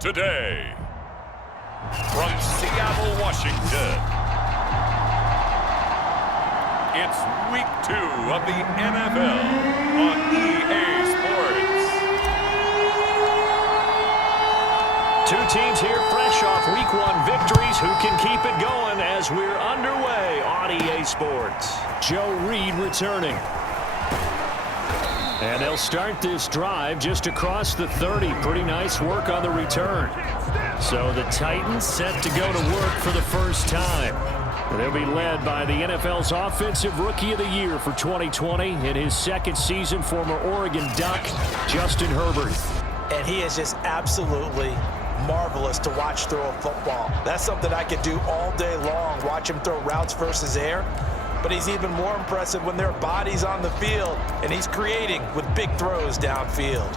today. From Seattle, Washington, it's Week 2 of the NFL on EA Sports. Two teams here fresh off Week 1 victories. Who can keep it going as we're underway on EA Sports? Joe Reed returning. And they'll start this drive just across the 30. Pretty nice work on the return. So the Titans set to go to work for the first time. They'll be led by the NFL's Offensive Rookie of the Year for 2020. In his second season, former Oregon Duck, Justin Herbert. And he is just absolutely marvelous to watch throw a football. That's something I could do all day long, watch him throw routes versus air. But he's even more impressive when there are bodies on the field, and he's creating with big throws downfield.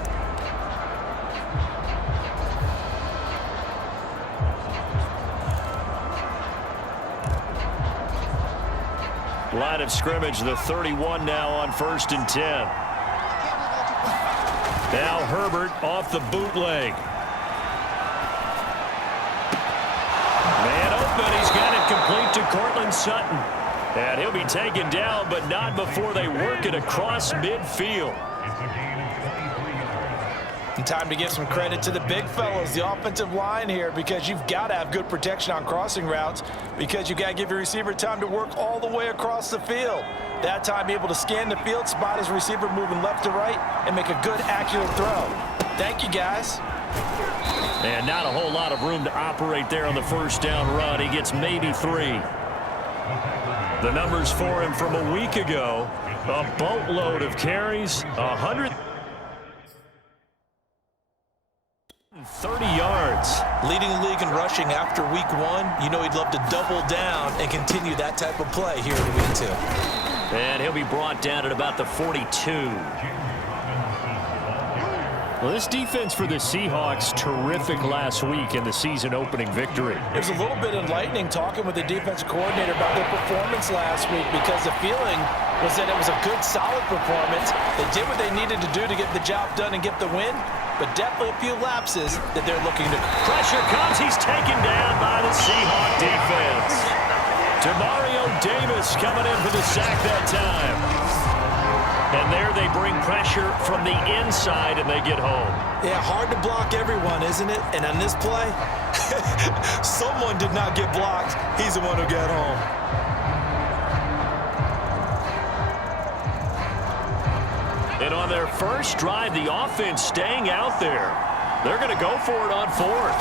Line of scrimmage, the 31 now on 1st and 10. Now Herbert off the bootleg. Man open, he's got it complete to Cortland Sutton. And he'll be taken down, but not before they work it across midfield. And time to give some credit to the big fellas, the offensive line here, because you've got to have good protection on crossing routes, because you've got to give your receiver time to work all the way across the field. That time, be able to scan the field, spot his receiver moving left to right, and make a good, accurate throw. Thank you, guys. And not a whole lot of room to operate there on the first down run. He gets maybe 3. The numbers for him from a week ago, a boatload of carries, 130 yards. Leading the league in rushing after week 1. You know he'd love to double down and continue that type of play here in week 2. And he'll be brought down at about the 42. Well, this defense for the Seahawks, terrific last week in the season-opening victory. It was a little bit enlightening talking with the defensive coordinator about their performance last week, because the feeling was that it was a good, solid performance. They did what they needed to do to get the job done and get the win, but definitely a few lapses that they're looking to. Pressure comes. He's taken down by the Seahawk defense. Demario Davis coming in for the sack that time. And there they bring pressure from the inside, and they get home. Yeah, hard to block everyone, isn't it? And on this play, someone did not get blocked. He's the one who got home. And on their first drive, the offense staying out there. They're going to go for it on 4th.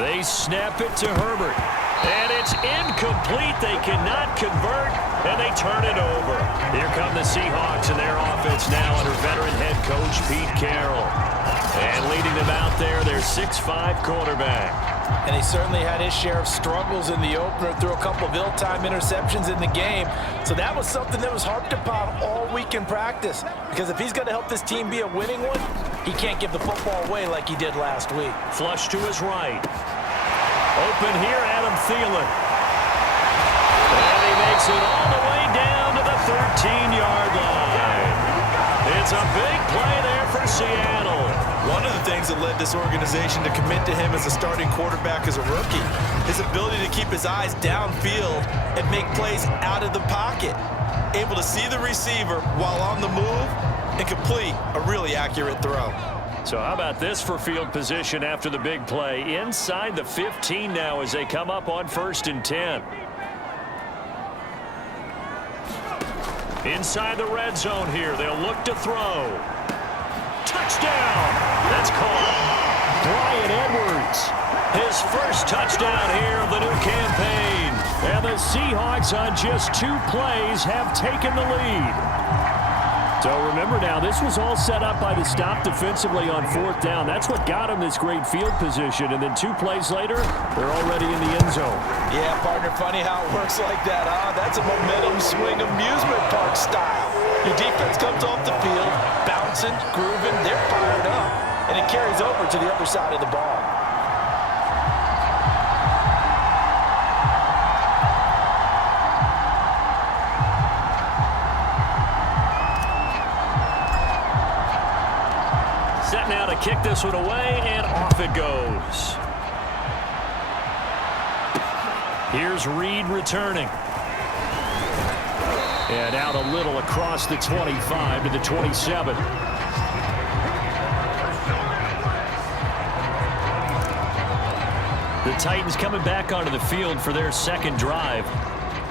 They snap it to Herbert. And it's incomplete. They cannot convert, and they turn it over. Here come the Seahawks and their offense now under veteran head coach Pete Carroll. And leading them out there, their 6'5" quarterback. And he certainly had his share of struggles in the opener, threw a couple of ill-timed interceptions in the game. So that was something that was harped upon all week in practice. Because if he's going to help this team be a winning one, he can't give the football away like he did last week. Flush to his right. Open here, Adam Thielen. And he makes it all the way down to the 13-yard line. It's a big play there for Seattle. One of the things that led this organization to commit to him as a starting quarterback as a rookie, his ability to keep his eyes downfield and make plays out of the pocket. Able to see the receiver while on the move and complete a really accurate throw. So how about this for field position after the big play? Inside the 15 now as they come up on 1st and 10. Inside the red zone here. They'll look to throw. Touchdown! That's caught. Bryan Edwards. His first touchdown here of the new campaign. And the Seahawks on just 2 plays have taken the lead. So remember now, this was all set up by the stop defensively on 4th down. That's what got them this great field position. And then 2 plays later, they're already in the end zone. Yeah, partner, funny how it works like that, huh? That's a momentum swing amusement park style. Your defense comes off the field, bouncing, grooving, they're fired up, and it carries over to the other side of the ball. kick this one away, and off it goes. Here's Reed returning. And out a little across the 25 to the 27. The Titans coming back onto the field for their second drive.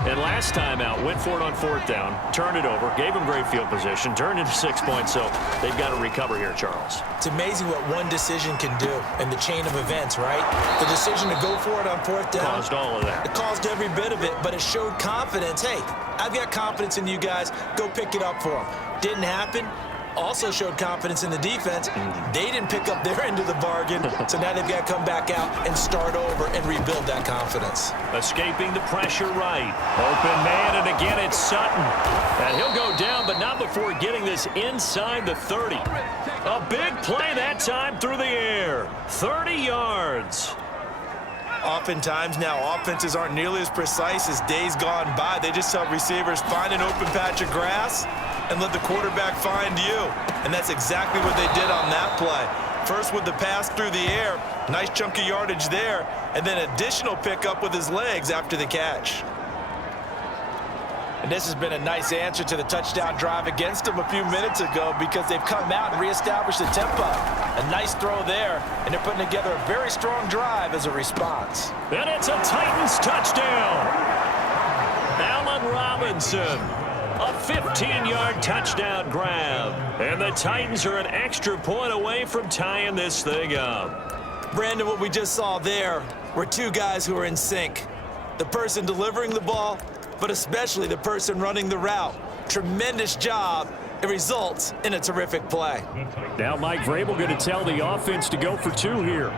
And last time out, went for it on fourth down, turned it over, gave them great field position, turned into 6 points, so they've got to recover here, Charles. It's amazing what one decision can do in the chain of events, right? The decision to go for it on fourth down. Caused all of that. It caused every bit of it, but it showed confidence. Hey, I've got confidence in you guys. Go pick it up for them. Didn't happen. Also showed confidence in the defense. They didn't pick up their end of the bargain, so now they've got to come back out and start over and rebuild that confidence. Escaping the pressure right. Open man, and again it's Sutton. And he'll go down, but not before getting this inside the 30. A big play that time through the air. 30 yards. Oftentimes now, offenses aren't nearly as precise as days gone by. They just tell receivers, find an open patch of grass and let the quarterback find you. And that's exactly what they did on that play. First with the pass through the air, nice chunk of yardage there, and then additional pickup with his legs after the catch. And this has been a nice answer to the touchdown drive against them a few minutes ago because they've come out and reestablished the tempo. A nice throw there, and they're putting together a very strong drive as a response. And it's a Titans touchdown. Allen Robinson. A 15-yard touchdown grab. And the Titans are an extra point away from tying this thing up. Brandon, what we just saw there were two guys who are in sync. The person delivering the ball, but especially the person running the route. Tremendous job. It results in a terrific play. Now Mike Vrabel going to tell the offense to go for two here.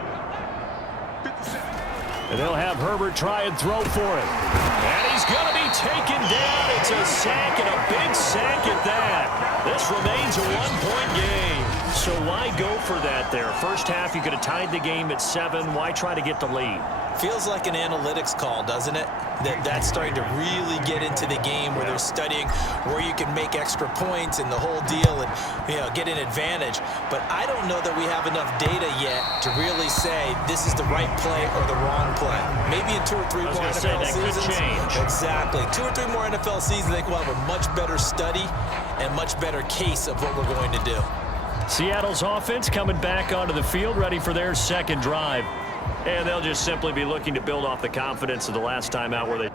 And they'll have Herbert try and throw for it. And he's going to be taken down. It's a sack, and a big sack at that. This remains a one-point game. So why go for that there? First half, you could have tied the game at 7. Why try to get the lead? Feels like an analytics call, doesn't it? That's starting to really get into the game where they're studying where you can make extra points and the whole deal and, get an advantage. But I don't know that we have enough data yet to really say this is the right play or the wrong play. Maybe in 2 or 3 more NFL seasons. Could change. Exactly. 2 or 3 more NFL seasons, I think we'll have a much better study and much better case of what we're going to do. Seattle's offense coming back onto the field, ready for their second drive. And they'll just simply be looking to build off the confidence of the last time out where they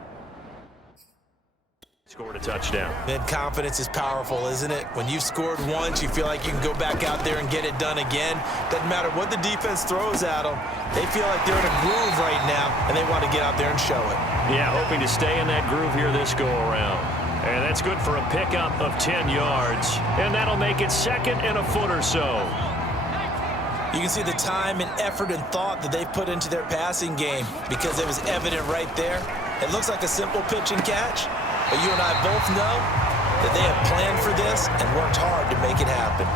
scored a touchdown. Then confidence is powerful, isn't it? When you've scored once, you feel like you can go back out there and get it done again. Doesn't matter what the defense throws at them. They feel like they're in a groove right now, and they want to get out there and show it. Yeah, hoping to stay in that groove here this go-around. And that's good for a pickup of 10 yards. And that'll make it second and a foot or so. You can see the time and effort and thought that they've put into their passing game because it was evident right there. It looks like a simple pitch and catch, but you and I both know that they have planned for this and worked hard to make it happen.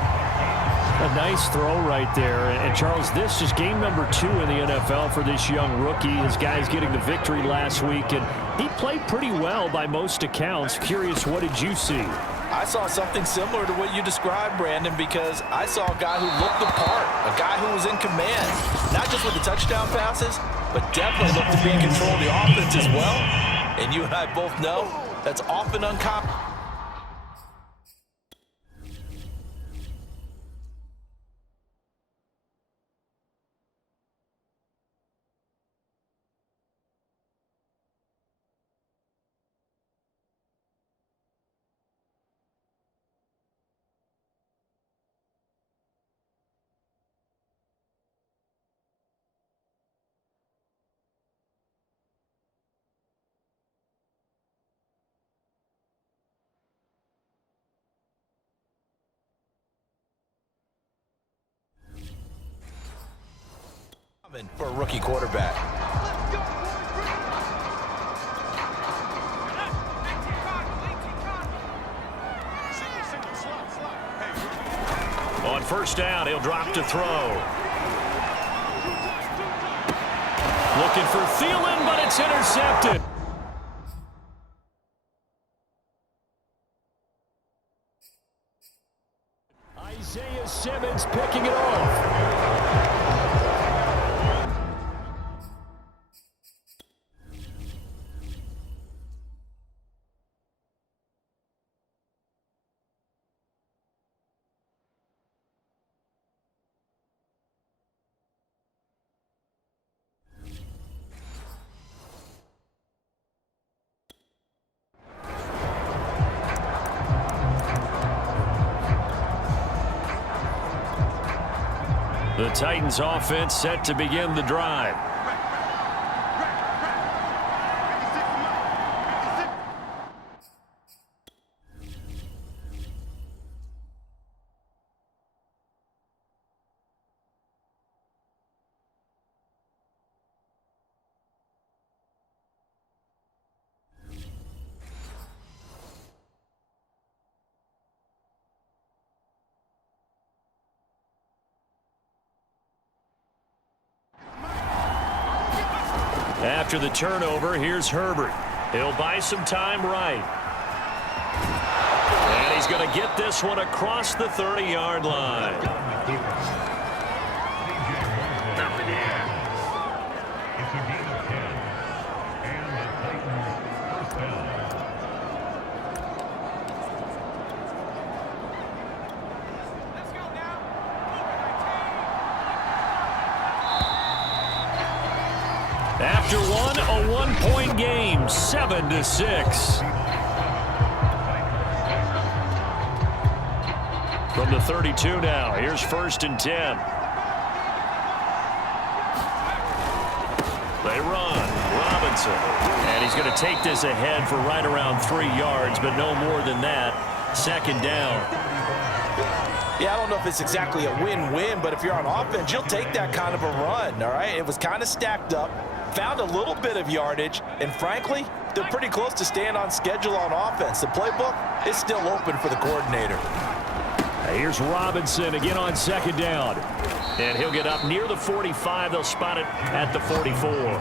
A nice throw right there. And Charles, this is game number 2 in the NFL for this young rookie. His guys getting the victory last week, and he played pretty well by most accounts. Curious, what did you see? I saw something similar to what you described, Brandon, because I saw a guy who looked the part, a guy who was in command, not just with the touchdown passes, but definitely looked to be in control of the offense as well. And you and I both know that's often uncommon. For a rookie quarterback. On first down, he'll drop to throw. Looking for Thielen, but it's intercepted. Isaiah Simmons picking it off. The Titans offense set to begin the drive. After the turnover, here's Herbert. He'll buy some time right. And he's going to get this one across the 30-yard line. After one, a one-point game, 7-6. From the 32 now, here's 1st and 10. They run. Robinson. And he's going to take this ahead for right around 3 yards, but no more than that. 2nd down. Yeah, I don't know if it's exactly a win-win, but if you're on offense, you'll take that kind of a run, all right? It was kind of stacked up. Found a little bit of yardage, and frankly, they're pretty close to staying on schedule on offense. The playbook is still open for the coordinator. Here's Robinson again on 2nd down. And he'll get up near the 45. They'll spot it at the 44.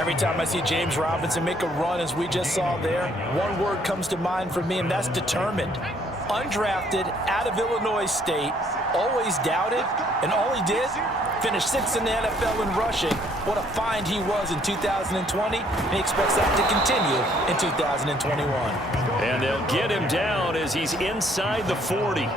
Every time I see James Robinson make a run, as we just saw there, one word comes to mind for me, and that's determined. Undrafted, out of Illinois State, always doubted, and all he did, finished 6th in the NFL in rushing. What a find he was in 2020, and he expects that to continue in 2021. And they'll get him down as he's inside the 40.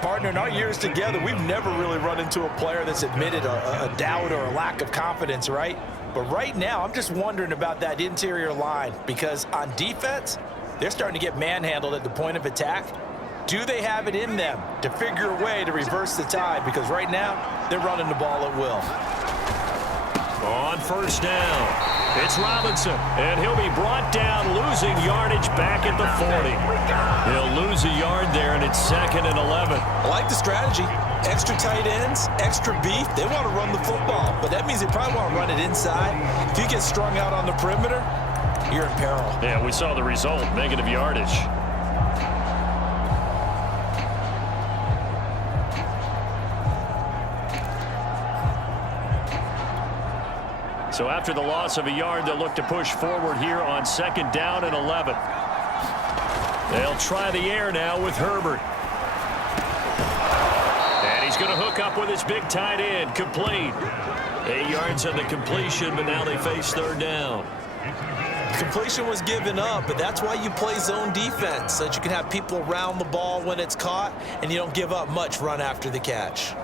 Partner, in our years together, we've never really run into a player that's admitted a doubt or a lack of confidence, right? But right now, I'm just wondering about that interior line, because on defense, they're starting to get manhandled at the point of attack. Do they have it in them to figure a way to reverse the tide? Because right now, they're running the ball at will. On 1st down, it's Robinson, and he'll be brought down, losing yardage back at the 40. He'll lose a yard there, and it's 2nd and 11. I like the strategy. Extra tight ends, extra beef. They want to run the football, but that means they probably want to run it inside. If you get strung out on the perimeter, you're in peril. Yeah, we saw the result, negative yardage. So after the loss of a yard, they'll look to push forward here on 2nd down and 11. They'll try the air now with Herbert. And he's going to hook up with his big tight end, complete. 8 yards on the completion, but now they face 3rd down. Completion was given up, but that's why you play zone defense, so that you can have people around the ball when it's caught, and you don't give up much run after the catch.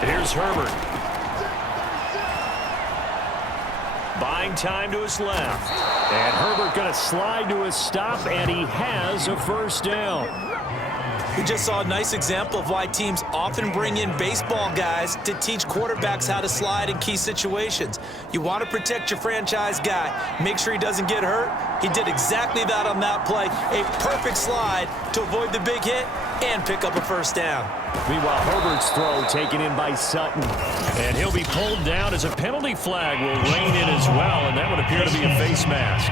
Here's Herbert. Buying time to his left. And Herbert going to slide to a stop, and he has a 1st down. We just saw a nice example of why teams often bring in baseball guys to teach quarterbacks how to slide in key situations. You want to protect your franchise guy. Make sure he doesn't get hurt. He did exactly that on that play. A perfect slide to avoid the big hit and pick up a 1st down. Meanwhile, Herbert's throw taken in by Sutton. And he'll be pulled down as a penalty flag will rein in as well, and that would appear to be a face mask.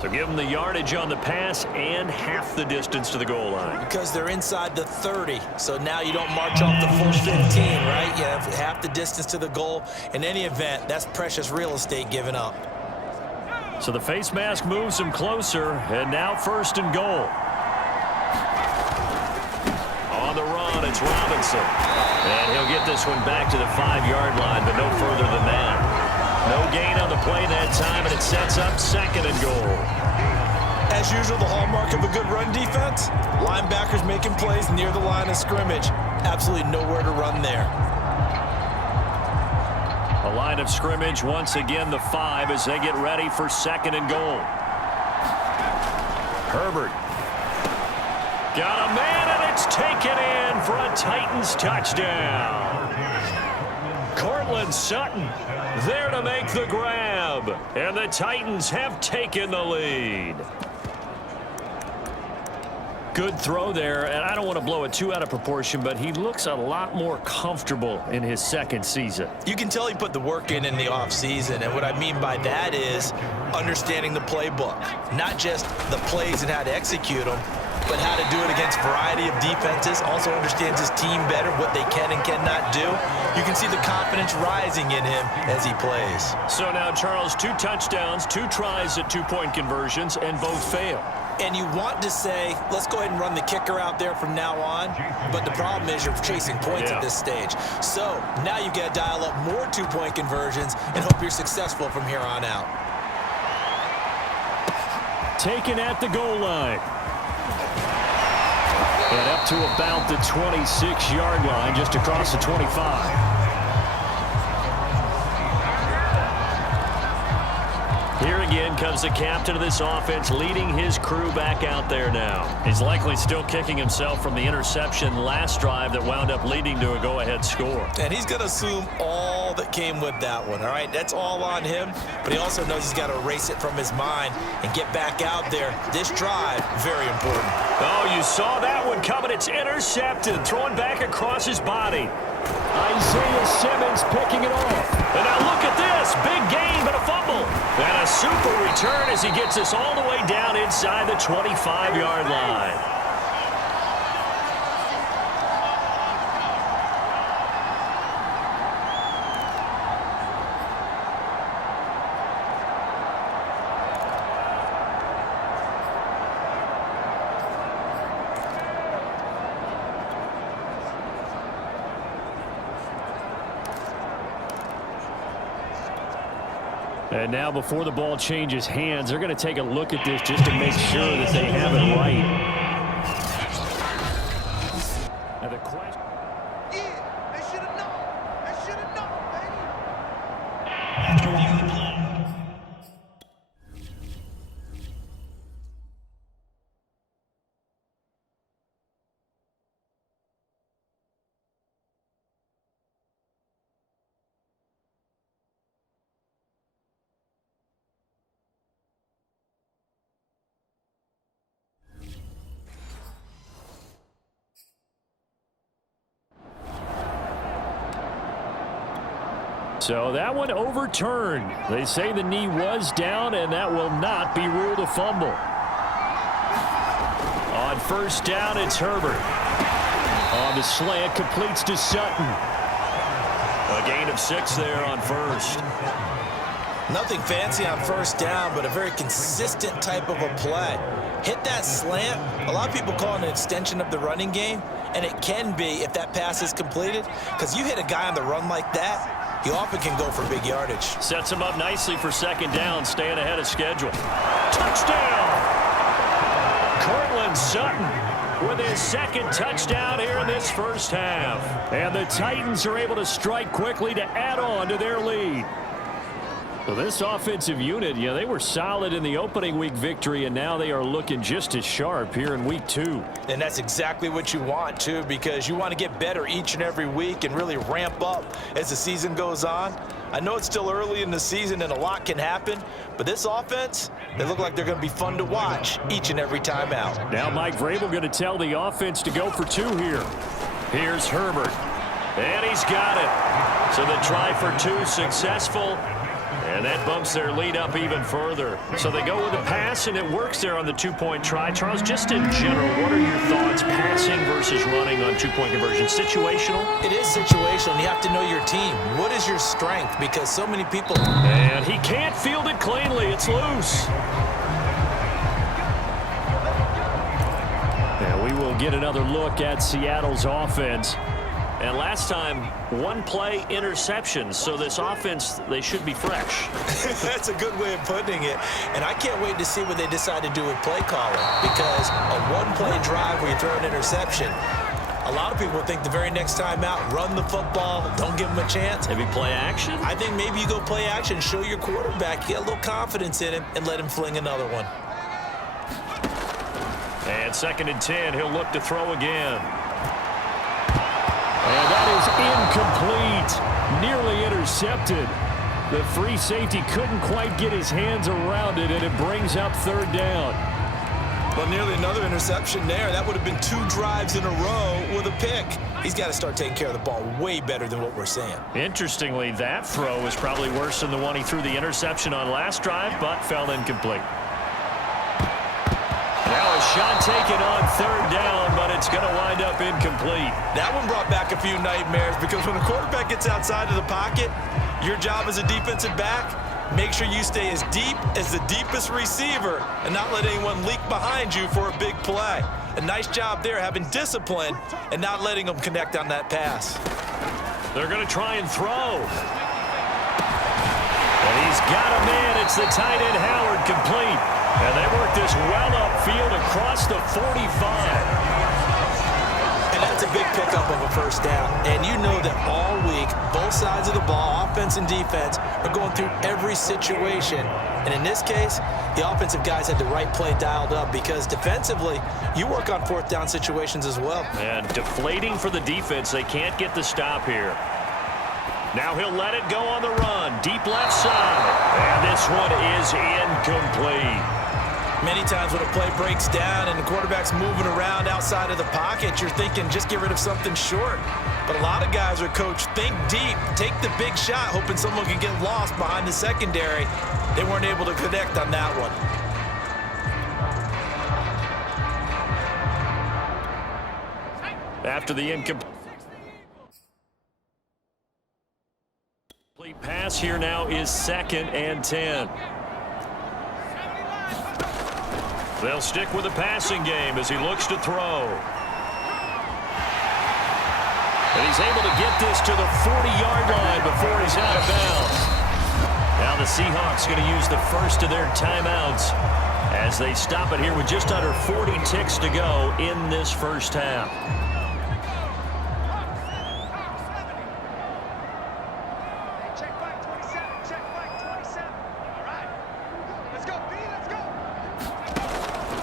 So give them the yardage on the pass and half the distance to the goal line. Because they're inside the 30, so now you don't march off the full 15, right? You have half the distance to the goal. In any event, that's precious real estate given up. So the face mask moves him closer, and now 1st and goal. On the run, it's Robinson. And he'll get this one back to the 5-yard line, but no further than that. No gain on the play that time, and it sets up 2nd and goal. As usual, the hallmark of a good run defense, linebackers making plays near the line of scrimmage. Absolutely nowhere to run there. A line of scrimmage, once again the 5 as they get ready for 2nd and goal. Herbert. Got a man, and it's taken in for a Titans touchdown. Cortland Sutton there to make the grab, and the Titans have taken the lead. Good throw there, and I don't want to blow it too out of proportion, but he looks a lot more comfortable in his 2nd season. You can tell he put the work in the offseason, and what I mean by that is understanding the playbook. Not just the plays and how to execute them, but how to do it against a variety of defenses. Also understands his team better, what they can and cannot do. You can see the confidence rising in him as he plays. So now, Charles, 2 touchdowns, 2 tries at 2-point conversions, and both fail. And you want to say, let's go ahead and run the kicker out there from now on. But the problem is you're chasing points at this stage. So now you've got to dial up more 2-point conversions and hope you're successful from here on out. Taken at the goal line. And up to about the 26-yard line, just across the 25. Here again comes the captain of this offense, leading his crew back out there now. He's likely still kicking himself from the interception last drive that wound up leading to a go-ahead score. And he's going to assume all that came with that one, all right? That's all on him, but he also knows he's got to erase it from his mind and get back out there. This drive, very important. Oh, you saw that one coming. It's intercepted, throwing back across his body. Isaiah Simmons picking it off. And now look at this. Big gain, but a fumble. And a super return as he gets us all the way down inside the 25-yard line. And now before the ball changes hands, they're going to take a look at this just to make sure that they have it right. And the question... Yeah, they should have known. They should have known, So that one overturned. They say the knee was down, and that will not be ruled a fumble. On first down, it's Herbert. On the slant, completes to Sutton. A gain of 6 there on first. Nothing fancy on first down, but a very consistent type of a play. Hit that slant. A lot of people call it an extension of the running game, and it can be if that pass is completed, because you hit a guy on the run like that, he often can go for big yardage. Sets him up nicely for second down, staying ahead of schedule. Touchdown! Cortland Sutton with his second touchdown here in this first half. And the Titans are able to strike quickly to add on to their lead. So this offensive unit, yeah, they were solid in the opening week victory, and now they are looking just as sharp here in week 2. And that's exactly what you want, too, because you want to get better each and every week and really ramp up as the season goes on. I know it's still early in the season and a lot can happen, but this offense, they look like they're going to be fun to watch each and every time out. Now Mike Vrabel going to tell the offense to go for 2 here. Here's Herbert, and he's got it. So the try for 2 successful. And that bumps their lead up even further. So they go with a pass, and it works there on the 2-point try. Charles, just in general, what are your thoughts passing versus running on 2-point conversion? Situational? It is situational. You have to know your team. What is your strength? Because so many people... And he can't field it cleanly. It's loose. And we will get another look at Seattle's offense. And last time, one-play interception. So this offense, they should be fresh. That's a good way of putting it. And I can't wait to see what they decide to do with play calling, because a one-play drive where you throw an interception, a lot of people think the very next time out, run the football, don't give them a chance. Maybe play action? I think maybe you go play action, show your quarterback, get a little confidence in him, and let him fling another one. And 2nd and 10, he'll look to throw again. And that is incomplete. Nearly intercepted. The free safety couldn't quite get his hands around it, and it brings up 3rd down. Well, nearly another interception there. That would have been 2 drives in a row with a pick. He's got to start taking care of the ball way better than what we're seeing. Interestingly, that throw was probably worse than the one he threw the interception on last drive, but fell incomplete. Now a shot taken on 3rd down, but it's going to wind up incomplete. That one brought back a few nightmares, because when a quarterback gets outside of the pocket, your job as a defensive back, make sure you stay as deep as the deepest receiver and not let anyone leak behind you for a big play. A nice job there, having discipline and not letting them connect on that pass. They're going to try and throw. And he's got a man. It's the tight end Howard, complete. And they work this well upfield across the 45. And that's a big pickup of a 1st down. And you know that all week, both sides of the ball, offense and defense, are going through every situation. And in this case, the offensive guys had the right play dialed up, because defensively, you work on 4th down situations as well. And deflating for the defense. They can't get the stop here. Now he'll let it go on the run. Deep left side. And this one is incomplete. Many times when a play breaks down and the quarterback's moving around outside of the pocket, you're thinking just get rid of something short. But a lot of guys are coached, think deep, take the big shot, hoping someone can get lost behind the secondary. They weren't able to connect on that one. After the incomplete pass here now is 2nd and 10. They'll stick with the passing game as he looks to throw. And he's able to get this to the 40-yard line before he's out of bounds. Now the Seahawks going to use the first of their timeouts as they stop it here with just under 40 ticks to go in this 1st half.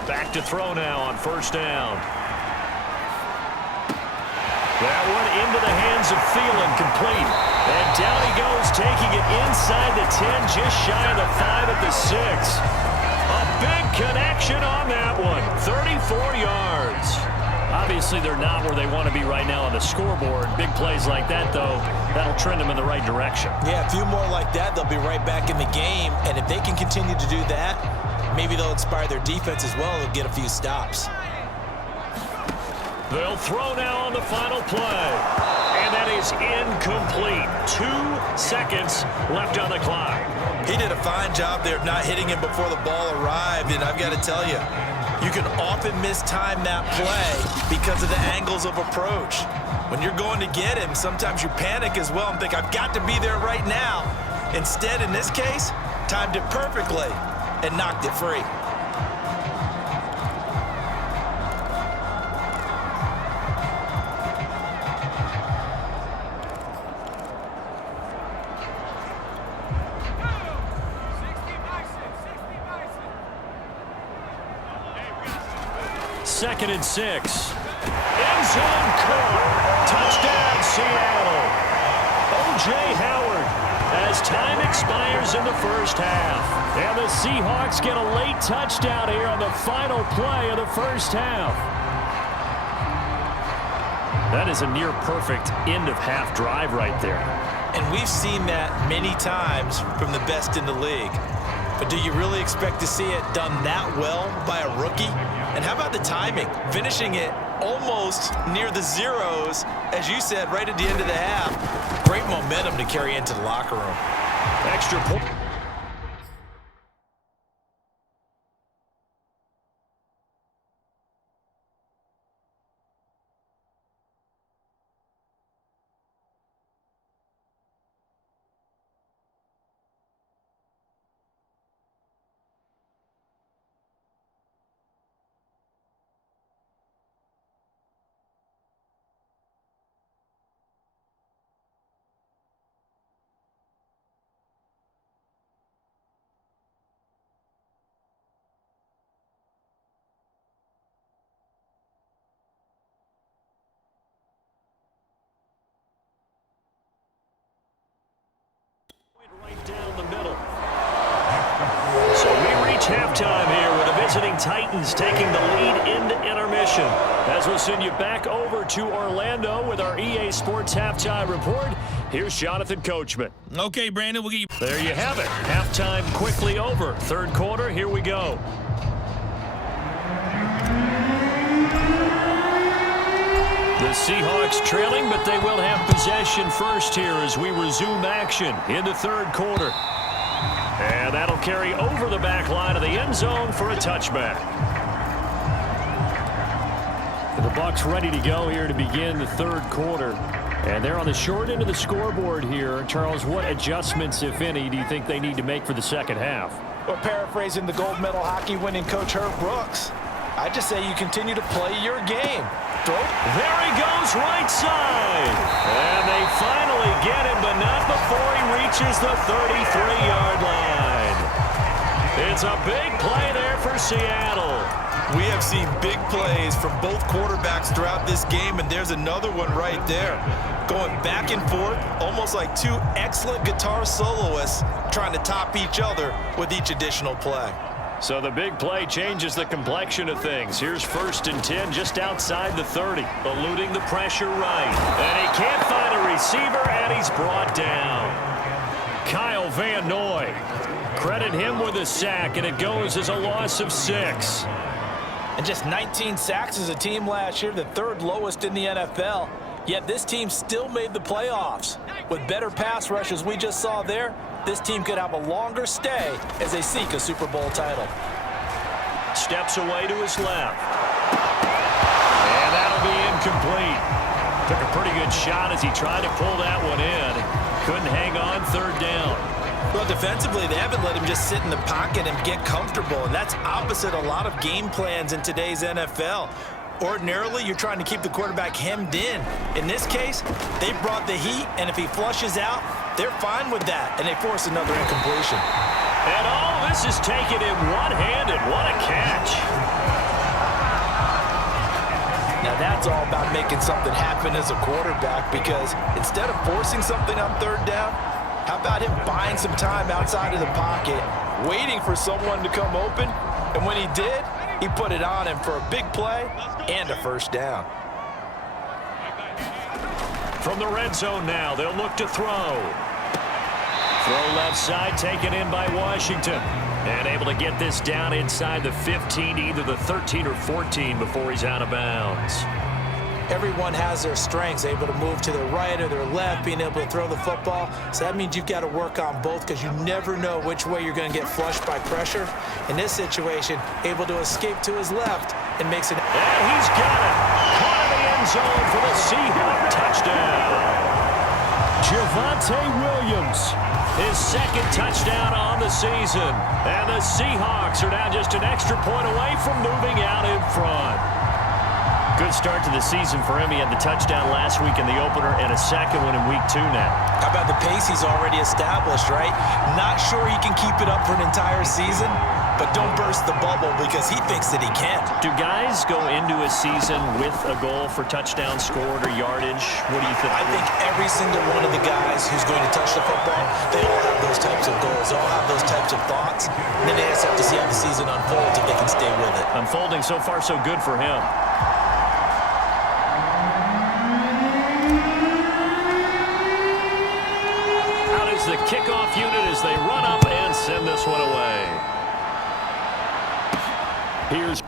Back to throw now on 1st down. That one into the hands of Thielen, complete. And down he goes, taking it inside the 10, just shy of the 5 at the 6. A big connection on that one, 34 yards. Obviously, they're not where they want to be right now on the scoreboard. Big plays like that, though, that'll trend them in the right direction. Yeah, a few more like that, they'll be right back in the game. And if they can continue to do that, maybe they'll inspire their defense as well. They'll get a few stops. They'll throw now on the final play. And that is incomplete. 2 seconds left on the clock. He did a fine job there of not hitting him before the ball arrived. And I've got to tell you, you can often mistime that play because of the angles of approach. When you're going to get him, sometimes you panic as well and think, I've got to be there right now. Instead, in this case, timed it perfectly and knocked it free. Second and 6. End zone caught. Touchdown, Seattle. O.J. Howard as time expires in the 1st half. And the Seahawks get a late touchdown here on the final play of the 1st half. That is a near-perfect end-of-half drive right there. And we've seen that many times from the best in the league. But do you really expect to see it done that well by a rookie? And how about the timing? Finishing it almost near the zeros, as you said, right at the end of the half. Great momentum to carry into the locker room. Extra point. Titans taking the lead into intermission. As we'll send you back over to Orlando with our EA Sports Halftime Report, here's Jonathan Coachman. Okay, Brandon, we'll get you. There you have it. Halftime quickly over. Third quarter, here we go. The Seahawks trailing, but they will have possession first here as we resume action in the third quarter. And that'll carry over the back line of the end zone for a touchback. The Bucs ready to go here to begin the third quarter. And they're on the short end of the scoreboard here. Charles, what adjustments, if any, do you think they need to make for the second half? Well, paraphrasing the gold medal hockey winning coach Herb Brooks, I just say you continue to play your game. Throw. There he goes, right side. And they finally get him, but not before he reaches the 33-yard line. It's a big play there for Seattle. We have seen big plays from both quarterbacks throughout this game, and there's another one right there. Going back and forth, almost like two excellent guitar soloists trying to top each other with each additional play. So the big play changes the complexion of things. Here's 1st and 10 just outside the 30, eluding the pressure right. And he can't find a receiver, and he's brought down. Kyle Van Noy. Credit him with a sack, and it goes as a loss of 6. And just 19 sacks as a team last year, the third lowest in the NFL. Yet this team still made the playoffs. With better pass rush as we just saw there, this team could have a longer stay as they seek a Super Bowl title. Steps away to his left. And that'll be incomplete. Took a pretty good shot as he tried to pull that one in. Couldn't hang on, third down. Well, defensively, they haven't let him just sit in the pocket and get comfortable, and that's opposite a lot of game plans in today's NFL. Ordinarily, you're trying to keep the quarterback hemmed in. In this case, they brought the heat, and if he flushes out, they're fine with that, and they force another incompletion. And all this is taken in one-handed. What a catch. Now, that's all about making something happen as a quarterback, because instead of forcing something on third down, how about him buying some time outside of the pocket, waiting for someone to come open, and when he did, he put it on him for a big play and a first down. From the red zone now, they'll look to throw. Throw left side, taken in by Washington. And able to get this down inside the 15, either the 13 or 14 before he's out of bounds. Everyone has their strengths, able to move to their right or their left, being able to throw the football. So that means you've got to work on both because you never know which way you're going to get flushed by pressure. In this situation, able to escape to his left and makes it. And he's got it. Caught in the end zone for the Seahawks touchdown. Javonte Williams, his second touchdown on the season. And the Seahawks are now just an extra point away from moving out in front. Good start to the season for him. He had the touchdown last week in the opener and a second one in week 2 now. How about the pace he's already established, right? Not sure he can keep it up for an entire season, but don't burst the bubble because he thinks that he can. Do guys go into a season with a goal for touchdown scored or yardage? What do you think? I think every single one of the guys who's going to touch the football, they all have those types of goals. They all have those types of thoughts. And then they just have to see how the season unfolds if they can stay with it. Unfolding so far so good for him. The kickoff unit as they run up and send this one away. Here's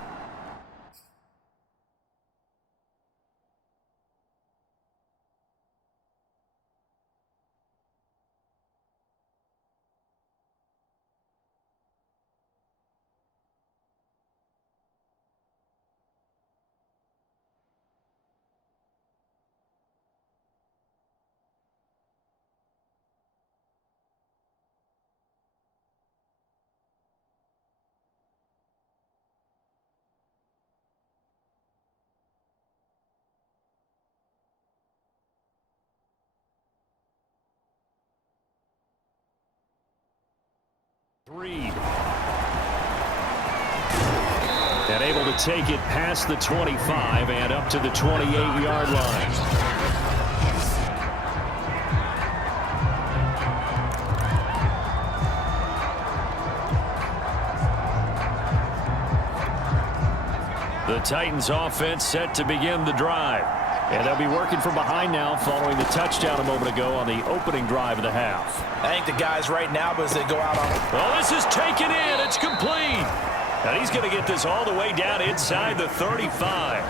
and able to take it past the 25 and up to the 28-yard line. The Titans offense set to begin the drive. And they'll be working from behind now following the touchdown a moment ago on the opening drive of the half. I think the guys right now, as they go out on... Well, this is taken in. It's complete. And he's going to get this all the way down inside the 35.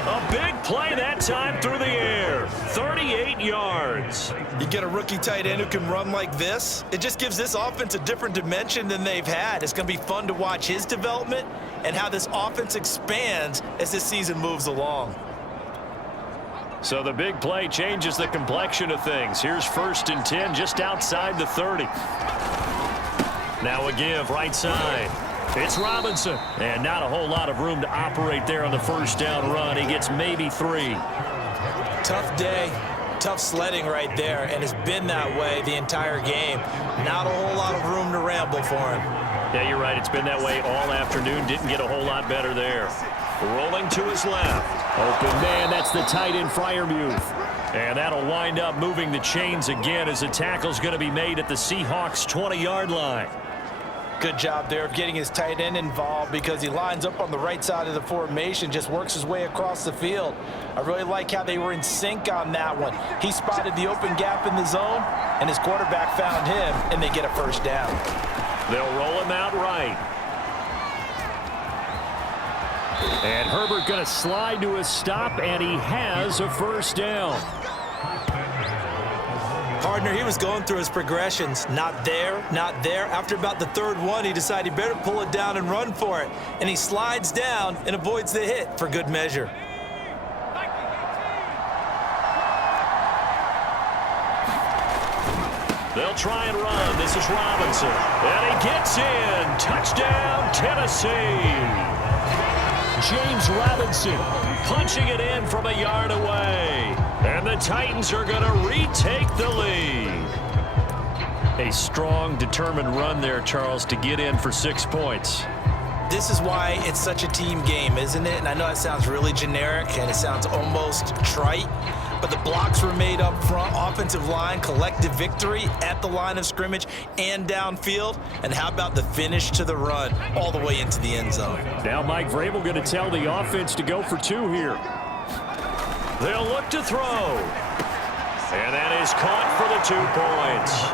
A big play that time through the air. 38 yards. You get a rookie tight end who can run like this, it just gives this offense a different dimension than they've had. It's going to be fun to watch his development and how this offense expands as this season moves along. So the big play changes the complexion of things. Here's 1st and 10 just outside the 30. Now a give right side. It's Robinson. And not a whole lot of room to operate there on the first down run. He gets maybe 3. Tough day, tough sledding right there, and it's been that way the entire game. Not a whole lot of room to ramble for him. Yeah, you're right. It's been that way all afternoon. Didn't get a whole lot better there. Rolling to his left. Open man, that's the tight end Freiermuth. And that'll wind up moving the chains again as the tackle's going to be made at the Seahawks' 20-yard line. Good job there of getting his tight end involved because he lines up on the right side of the formation, just works his way across the field. I really like how they were in sync on that one. He spotted the open gap in the zone, and his quarterback found him, and they get a first down. They'll roll him out right. And Herbert going to slide to a stop, and he has a first down. Partner, he was going through his progressions. Not there, not there. After about the 3rd one, he decided he better pull it down and run for it. And he slides down and avoids the hit for good measure. They'll try and run. This is Robinson. And he gets in. Touchdown, Tennessee. James Robinson punching it in from a yard away. And the Titans are going to retake the lead. A strong, determined run there, Charles, to get in for 6 points. This is why it's such a team game, isn't it? And I know it sounds really generic and it sounds almost trite, but the blocks were made up front, offensive line, collective victory at the line of scrimmage and downfield. And how about the finish to the run all the way into the end zone? Now Mike Vrabel going to tell the offense to go for 2 here. They'll look to throw. And that is caught for the 2 points.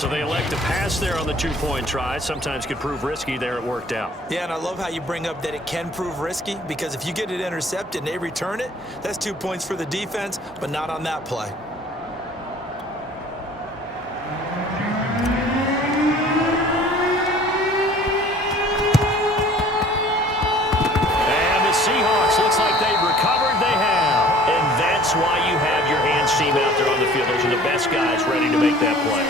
So they elect to pass there on the 2-point try. Sometimes could prove risky. There it worked out. Yeah, and I love how you bring up that it can prove risky, because if you get it intercepted and they return it, that's 2 points for the defense, but not on that play. And the Seahawks, looks like they've recovered. They have. And that's why you have your hands team out there on the field. Those are the best guys ready to make that play.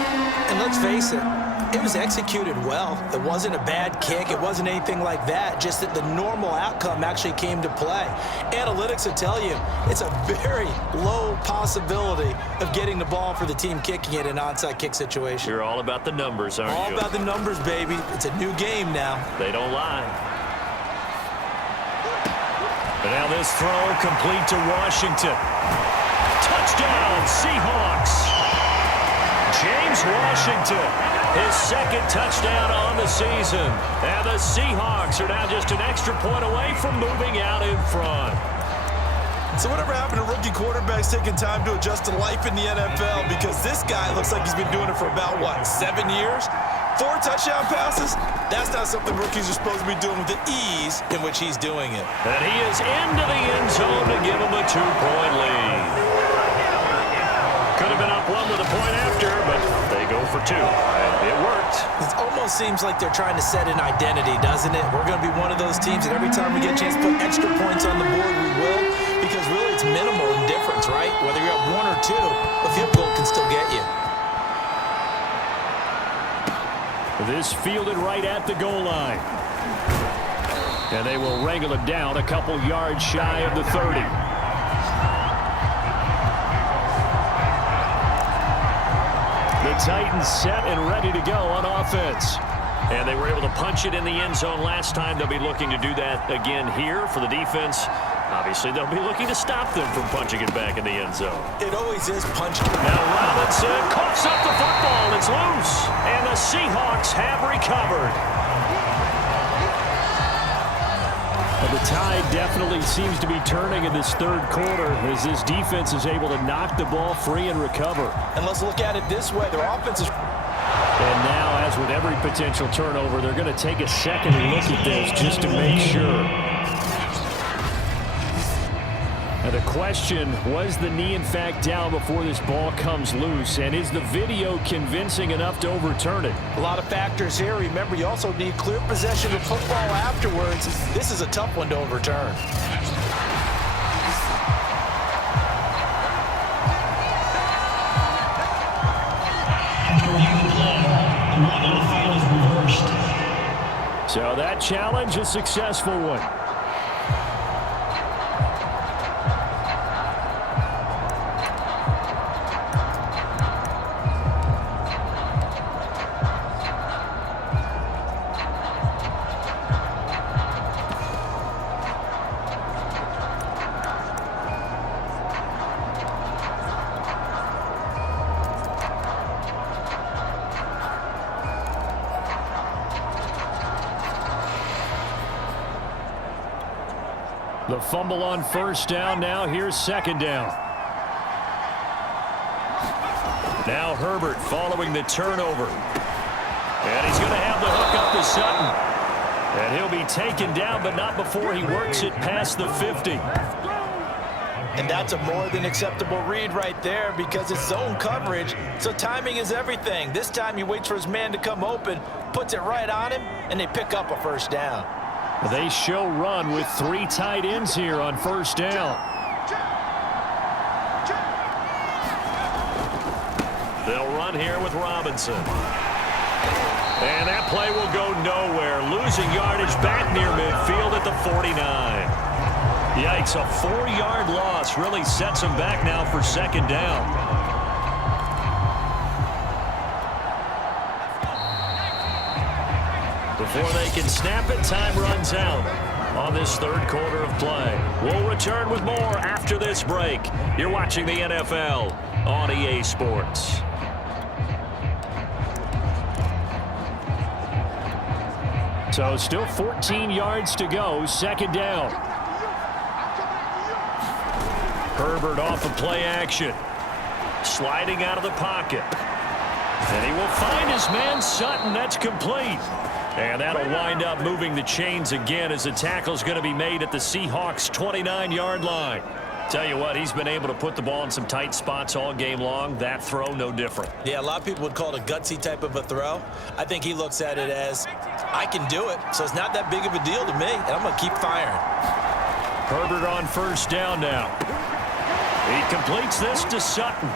And let's face it was executed well. It wasn't a bad kick. It wasn't anything like that. Just that the normal outcome actually came to play. Analytics will tell you it's a very low possibility of getting the ball for the team kicking it in an onside kick situation. You're all about the numbers, aren't you? All about the numbers, baby. It's a new game now. They don't lie. But now this throw complete to Washington. Touchdown, Seahawks. James Washington, his 2nd touchdown on the season. And the Seahawks are now just an extra point away from moving out in front. So whatever happened to rookie quarterbacks taking time to adjust to life in the NFL? Because this guy looks like he's been doing it for about, 7 years? 4 touchdown passes? That's not something rookies are supposed to be doing with the ease in which he's doing it. And he is into the end zone to give him a 2-point lead. Could have been up 1 with a point after, but they go for 2. It worked. It almost seems like they're trying to set an identity, doesn't it? We're going to be one of those teams that every time we get a chance to put extra points on the board, we will. Because really it's minimal in difference, right? Whether you're up 1 or 2, a field goal can still get you. This fielded right at the goal line. And they will wrangle it down a couple yards shy of the 30. The Titans set and ready to go on offense. And they were able to punch it in the end zone last time. They'll be looking to do that again here for the defense. Obviously, they'll be looking to stop them from punching it back in the end zone. It always is punching. Now Robinson coughs up the football. It's loose. And the Seahawks have recovered. Well, the tide definitely seems to be turning in this third quarter as this defense is able to knock the ball free and recover. And let's look at it this way. Their offense is... And now, as with every potential turnover, they're going to take a second look at this just to make sure. Now the question, was the knee in fact down before this ball comes loose? And is the video convincing enough to overturn it? A lot of factors here. Remember, you also need clear possession of football afterwards. This is a tough one to overturn. So that challenge, a successful one. The fumble on first down. Now here's second down. Now Herbert following the turnover. And he's going to have the hook up to Sutton. And he'll be taken down, but not before he works it past the 50. And that's a more than acceptable read right there because it's zone coverage, so timing is everything. This time he waits for his man to come open, puts it right on him, and they pick up a first down. They show run with 3 tight ends here on first down. They'll run here with Robinson. And that play will go nowhere. Losing yardage back near midfield at the 49. Yikes, a 4-yard loss really sets them back now for second down. Before they can snap it, time runs out on this third quarter of play. We'll return with more after this break. You're watching the NFL on EA Sports. So still 14 yards to go, second down. Herbert off of play action. Sliding out of the pocket. And he will find his man Sutton. That's complete. And that'll wind up moving the chains again as the tackle's going to be made at the Seahawks' 29-yard line. Tell you what, he's been able to put the ball in some tight spots all game long. That throw, no different. Yeah, a lot of people would call it a gutsy type of a throw. I think he looks at it as, I can do it, so it's not that big of a deal to me, and I'm going to keep firing. Herbert on first down now. He completes this to Sutton.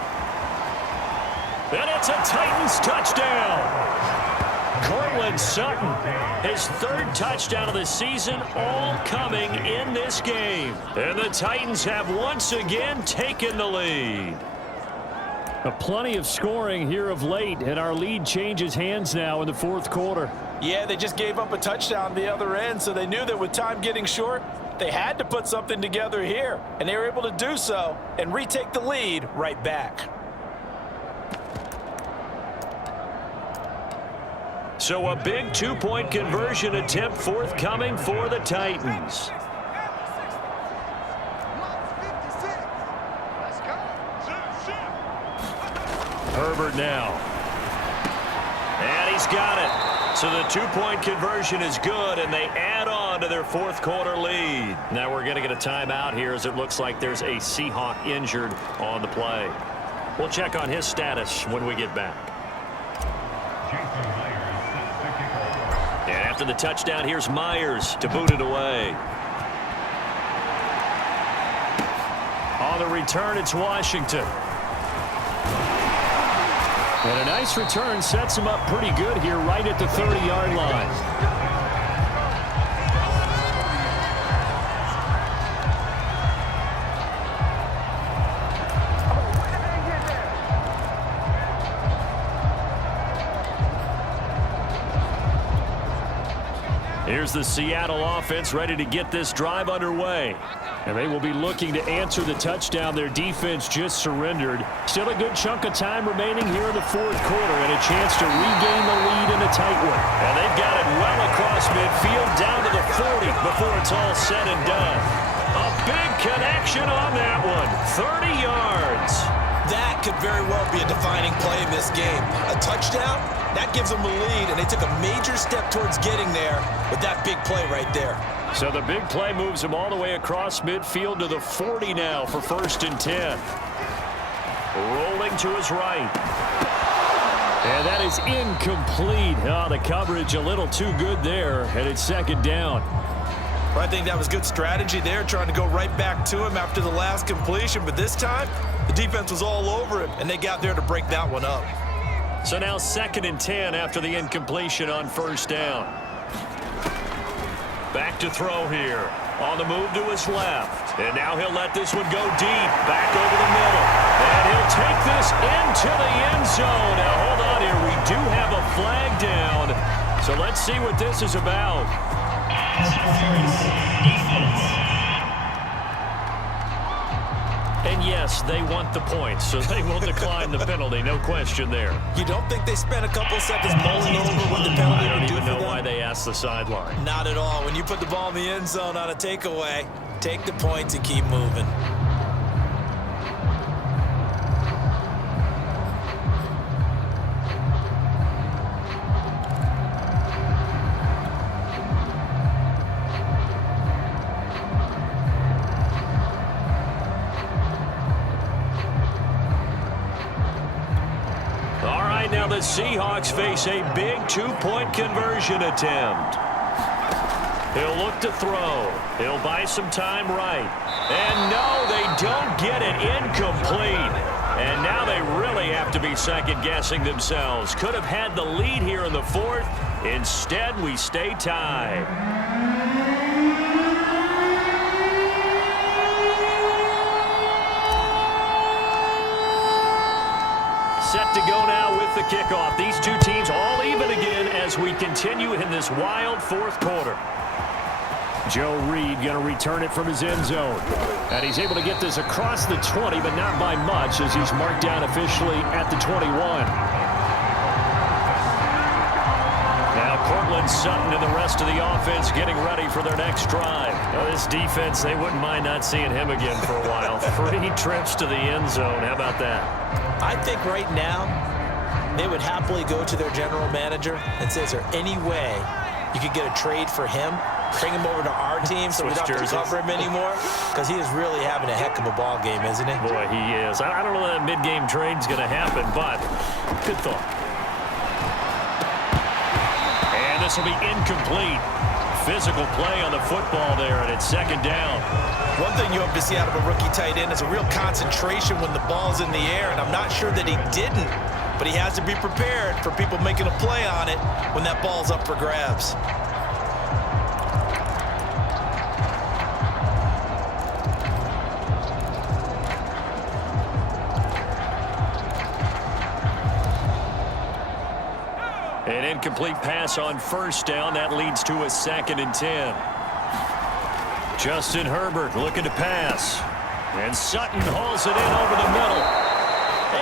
And it's a Titans touchdown. Cortland Sutton, his third touchdown of the season, all coming in this game. And the Titans have once again taken the lead. Plenty of scoring here of late, and our lead changes hands now in the fourth quarter. Yeah, they just gave up a touchdown the other end, so they knew that with time getting short, they had to put something together here, and they were able to do so and retake the lead right back. So a big two-point conversion attempt forthcoming for the Titans. Herbert now. And he's got it. So the two-point conversion is good, and they add on to their fourth quarter lead. Now we're going to get a timeout here as it looks like there's a Seahawk injured on the play. We'll check on his status when we get back. And after the touchdown, here's Myers to boot it away. On the return, it's Washington. And a nice return sets him up pretty good here right at the 30-yard line. Here's the Seattle offense ready to get this drive underway. And they will be looking to answer the touchdown their defense just surrendered. Still a good chunk of time remaining here in the fourth quarter and a chance to regain the lead in a tight one. And they've got it well across midfield down to the 40 before it's all said and done. A big connection on that one. 30 yards. That could very well be a defining play in this game. A touchdown, that gives them the lead, and they took a major step towards getting there with that big play right there. So the big play moves him all the way across midfield to the 40 now for 1st and 10. Rolling to his right. And that is incomplete. Oh, the coverage a little too good there, and it's 2nd down. Well, I think that was good strategy there, trying to go right back to him after the last completion. But this time, the defense was all over him, and they got there to break that one up. So now 2nd and 10 after the incompletion on 1st down. Back to throw here. On the move to his left. And now he'll let this one go deep. Back over the middle. And he'll take this into the end zone. Now hold on here. We do have a flag down. So let's see what this is about. And yes, they want the points, so they will decline the penalty. No question there. You don't think they spent a couple seconds mulling over what the penalty I don't would do even for know them? why they asked the sideline. Not at all. When you put the ball in the end zone on a takeaway, take the points and keep moving. Now the Seahawks face a big 2-point conversion attempt. He'll look to throw. He'll buy some time right. And no, they don't get it. Incomplete. And now they really have to be second-guessing themselves. Could have had the lead here in the 4th. Instead, we stay tied. Set to go now with the kickoff. These two teams all even again as we continue in this wild 4th quarter. Joe Reed going to return it from his end zone. And he's able to get this across the 20, but not by much as he's marked down officially at the 21. Now Cortland Sutton and the rest of the offense getting ready for their next drive. Now this defense, they wouldn't mind not seeing him again for a while. 3 trips to the end zone. How about that? I think right now they would happily go to their general manager and say, is there any way you could get a trade for him, bring him over to our team so we don't have to cover him anymore? Because he is really having a heck of a ball game, isn't he? Boy, he is. I don't know that mid-game trade's going to happen, but good thought. And this will be incomplete. Physical play on the football there, and it's 2nd down. One thing you hope to see out of a rookie tight end is a real concentration when the ball's in the air, and I'm not sure that he didn't, but he has to be prepared for people making a play on it when that ball's up for grabs. An incomplete pass on 1st down. That leads to a 2nd and 10. Justin Herbert looking to pass. And Sutton hauls it in over the middle.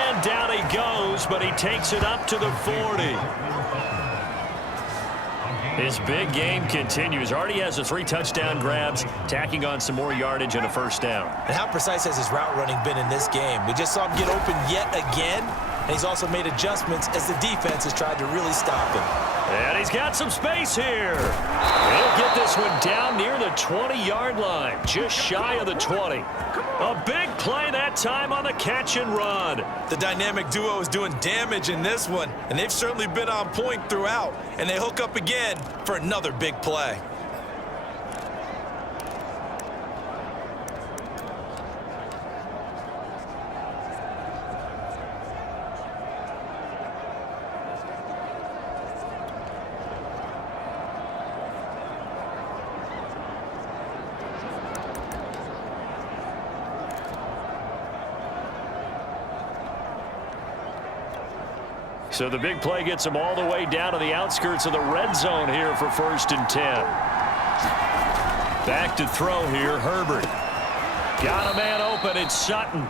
And down he goes, but he takes it up to the 40. His big game continues. Already has the 3 touchdown grabs, tacking on some more yardage and a 1st down. And how precise has his route running been in this game? We just saw him get open yet again, and he's also made adjustments as the defense has tried to really stop him. And he's got some space here. He'll get this one down near the 20-yard line, just shy of the 20. A big play that time on the catch and run. The dynamic duo is doing damage in this one, and they've certainly been on point throughout, and they hook up again for another big play. So the big play gets him all the way down to the outskirts of the red zone here for 1st and 10. Back to throw here, Herbert. Got a man open, it's Sutton.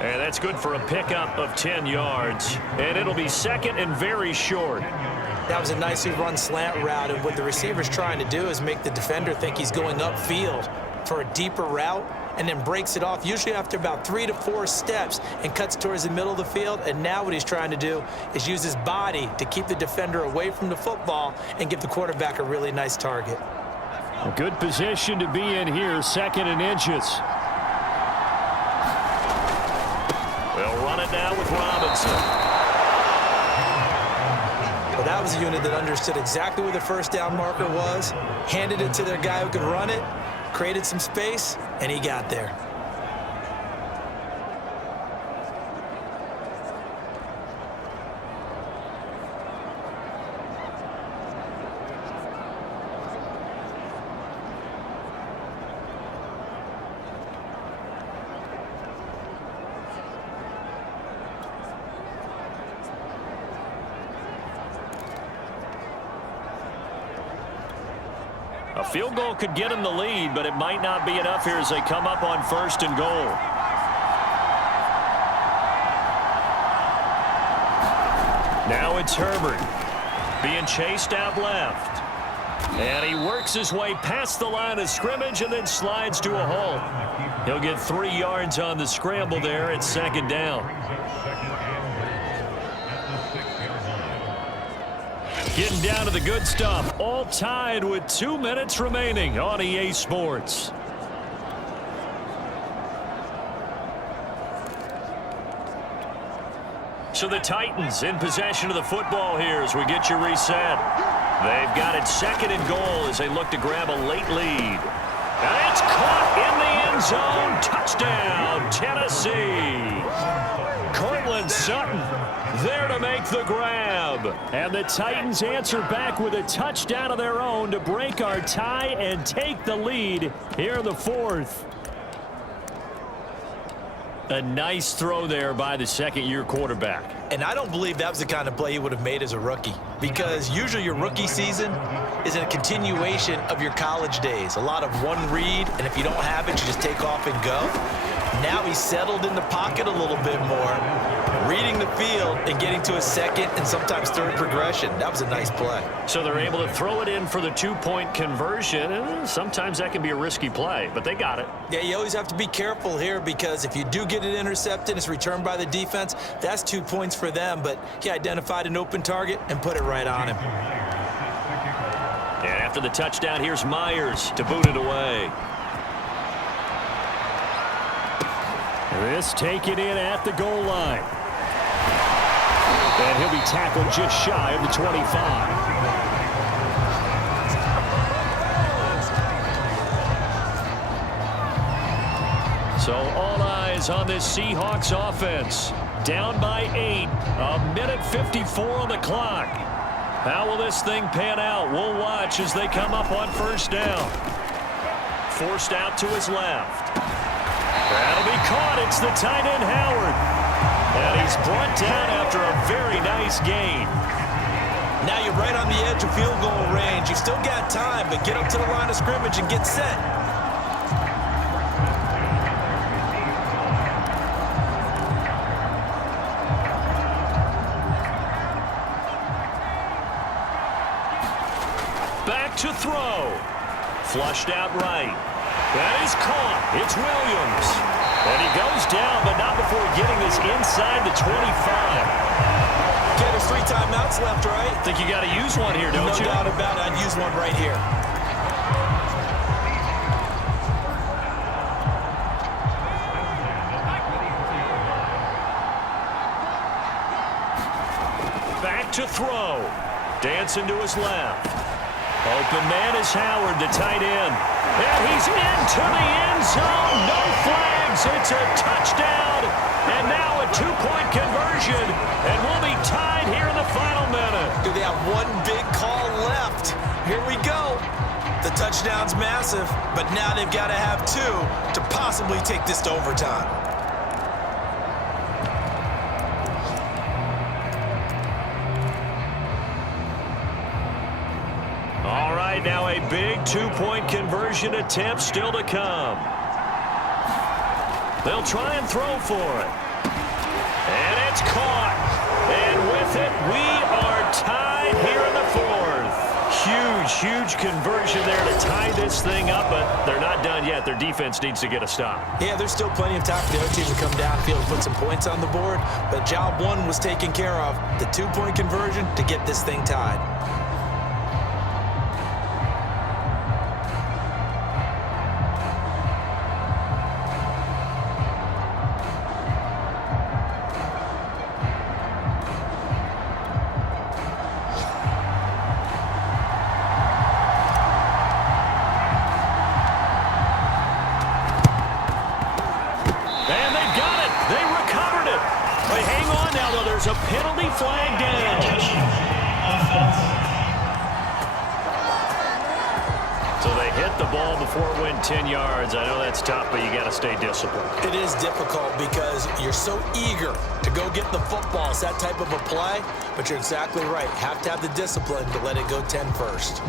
And that's good for a pickup of 10 yards. And it'll be 2nd and very short. That was a nicely run slant route, and what the receiver's trying to do is make the defender think he's going upfield for a deeper route, and then breaks it off, usually after about 3 to 4 steps, and cuts towards the middle of the field. And now what he's trying to do is use his body to keep the defender away from the football and give the quarterback a really nice target. A good position to be in here, 2nd and inches. They'll run it now with Robinson. Well, that was a unit that understood exactly where the first down marker was, handed it to their guy who could run it, created some space, and he got there. A field goal could get him the lead, but it might not be enough here as they come up on 1st and goal. Now it's Herbert being chased out left. And he works his way past the line of scrimmage and then slides to a halt. He'll get 3 yards on the scramble there at 2nd down. Getting down to the good stuff, all tied with 2 minutes remaining on EA Sports. So the Titans in possession of the football here as we get you reset. They've got it 2nd and goal as they look to grab a late lead. And it's caught in the end zone. Touchdown, Tennessee. Cortland Sutton there to make the grab. And the Titans answer back with a touchdown of their own to break our tie and take the lead here in the 4th. A nice throw there by the 2nd-year quarterback. And I don't believe that was the kind of play he would have made as a rookie, because usually your rookie season is a continuation of your college days. A lot of one read, and if you don't have it, you just take off and go. Now he's settled in the pocket a little bit more, reading the field and getting to a 2nd and sometimes 3rd progression. That was a nice play. So they're able to throw it in for the 2-point conversion. Sometimes that can be a risky play, but they got it. Yeah, you always have to be careful here, because if you do get it intercepted, it's returned by the defense, that's 2 points for them. But he identified an open target and put it right on him. And after the touchdown, here's Myers to boot it away. This taken in at the goal line. And he'll be tackled just shy of the 25. So all eyes on this Seahawks offense. Down by 8. 1:54 on the clock. How will this thing pan out? We'll watch as they come up on 1st down. Forced out to his left. That'll be caught. It's the tight end, Howard. And he's brought down after a very nice gain. Now you're right on the edge of field goal range. You've still got time, but get up to the line of scrimmage and get set. Back to throw. Flushed out right. That is caught. It's Williams. And he goes down, but not before getting this inside the 25. Okay, there's 3 timeouts left, right? Think you got to use one here, don't you? No doubt about it. I'd use one right here. Back to throw. Dancing to his left. Open man is Howard, the tight end. And he's into the end zone. No flags. It's a touchdown. And now a 2-point conversion. And we'll be tied here in the final minute. Do they have one big call left? Here we go. The touchdown's massive, but now they've got to have 2 to possibly take this to overtime. 2 now a big two-point conversion attempt still to come. They'll try and throw for it. And it's caught. And with it, we are tied here in the fourth. Huge conversion there to tie this thing up, but they're not done yet. Their defense needs to get a stop. Yeah, there's still plenty of time for the other team to come downfield and put some points on the board, but job one was taken care of. The two-point conversion to get this thing tied. There's a penalty flag down. So they hit the ball before it went 10 yards. I know that's tough, but you got to stay disciplined. It is difficult because you're so eager to go get the football. It's that type of a play, but you're exactly right. You have to have the discipline to let it go 10 first.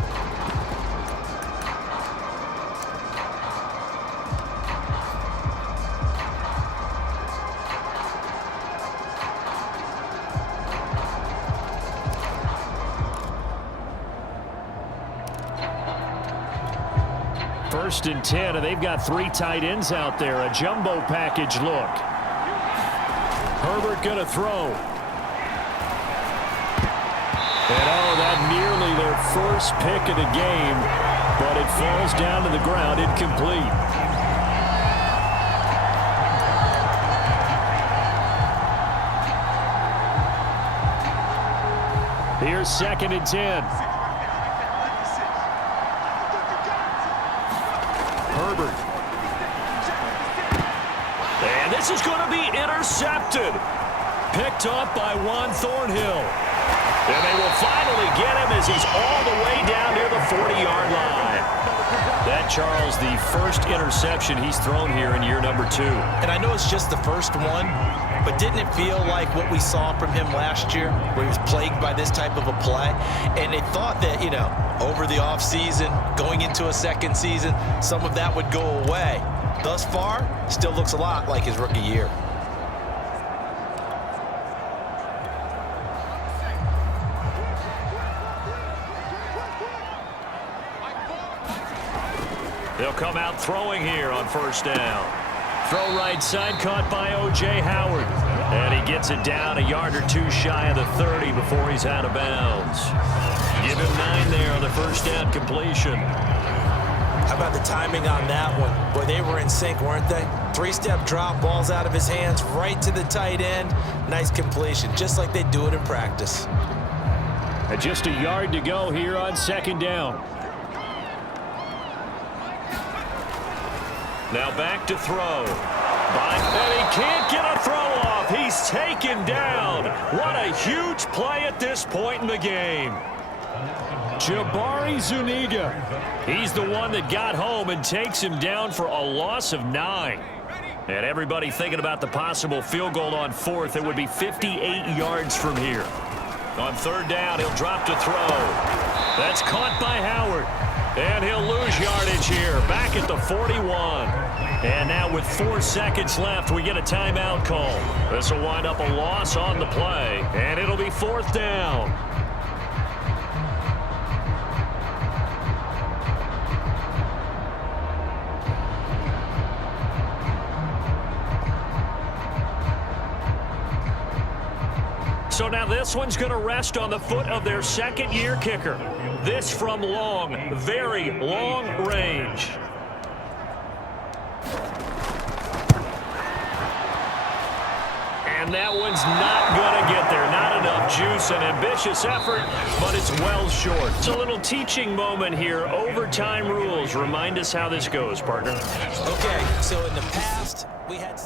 First and 10, and they've got three tight ends out there. A jumbo package look. Herbert going to throw. And that nearly their first pick of the game, but it falls down to the ground incomplete. Here's second and 10. Herbert. And this is going to be intercepted. Picked up by Juan Thornhill. And they will finally get him as he's all the way down near the 40-yard line. That, Charles, the first interception he's thrown here in year number 2. And I know it's just the first one, but didn't it feel like what we saw from him last year, where he was plagued by this type of a play? And they thought that, over the offseason, going into a second season, some of that would go away. Thus far, still looks a lot like his rookie year. They'll come out throwing here on first down. Throw right side, caught by O.J. Howard. And he gets it down a yard or two shy of the 30 before he's out of bounds. Give him 9 there on the first down completion. How about the timing on that one? Boy, they were in sync, weren't they? 3-step drop, balls out of his hands, right to the tight end. Nice completion, just like they do it in practice. And just a yard to go here on second down. Now back to throw. And he can't get a throw off. He's taken down. What a huge play at this point in the game. Jabari Zuniga. He's the one that got home and takes him down for a loss of 9. And everybody thinking about the possible field goal on fourth. It would be 58 yards from here. On third down, he'll drop to throw. That's caught by Howard. And he'll lose yardage here, back at the 41. And now with 4 seconds left, we get a timeout call. This will wind up a loss on the play, and it'll be fourth down. So now this one's going to rest on the foot of their second-year kicker. This from long, very long range. And that one's not going to get there. Not enough juice. An ambitious effort, but it's well short. It's a little teaching moment here. Overtime rules. Remind us how this goes, partner. Okay, so in the past, we had...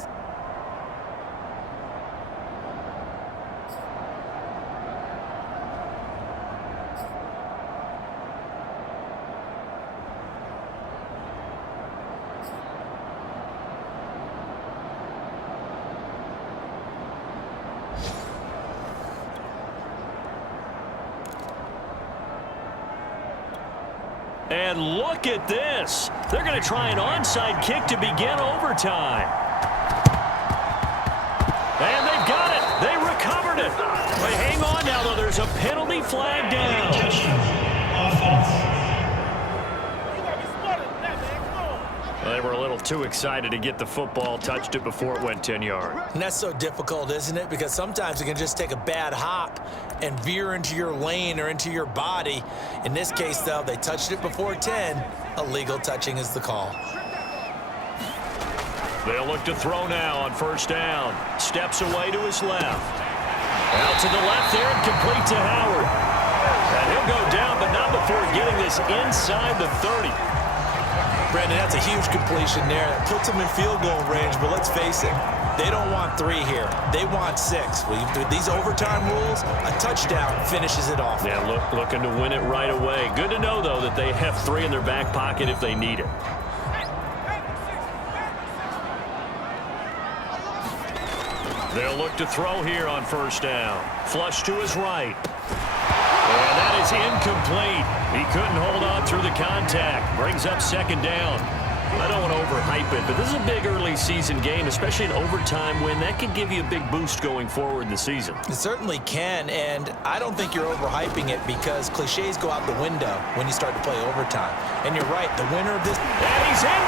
And look at this. They're going to try an onside kick to begin overtime. And they've got it. They recovered it. But hang on now, though. There's a penalty flag down. Well, they were a little too excited to get the football, touched it before it went 10 yards. And that's so difficult, isn't it? Because sometimes it can just take a bad hop and veer into your lane or into your body. In this case, though, they touched it before 10. Illegal touching is the call. They'll look to throw now on first down. Steps away to his left. Out to the left there and complete to Howard. And he'll go down, but not before getting this inside the 30. Brandon, that's a huge completion there. That puts them in field goal range, but let's face it, they don't want 3 here. They want 6. With these overtime rules, a touchdown finishes it off. Yeah, looking to win it right away. Good to know, though, that they have 3 in their back pocket if they need it. They'll look to throw here on first down. Flush to his right. And that is incomplete. He couldn't hold on through the contact. Brings up second down. I don't want to overhype it, but this is a big early season game, especially an overtime win. That can give you a big boost going forward in the season. It certainly can, and I don't think you're overhyping it because cliches go out the window when you start to play overtime. And you're right, the winner of this... And he's in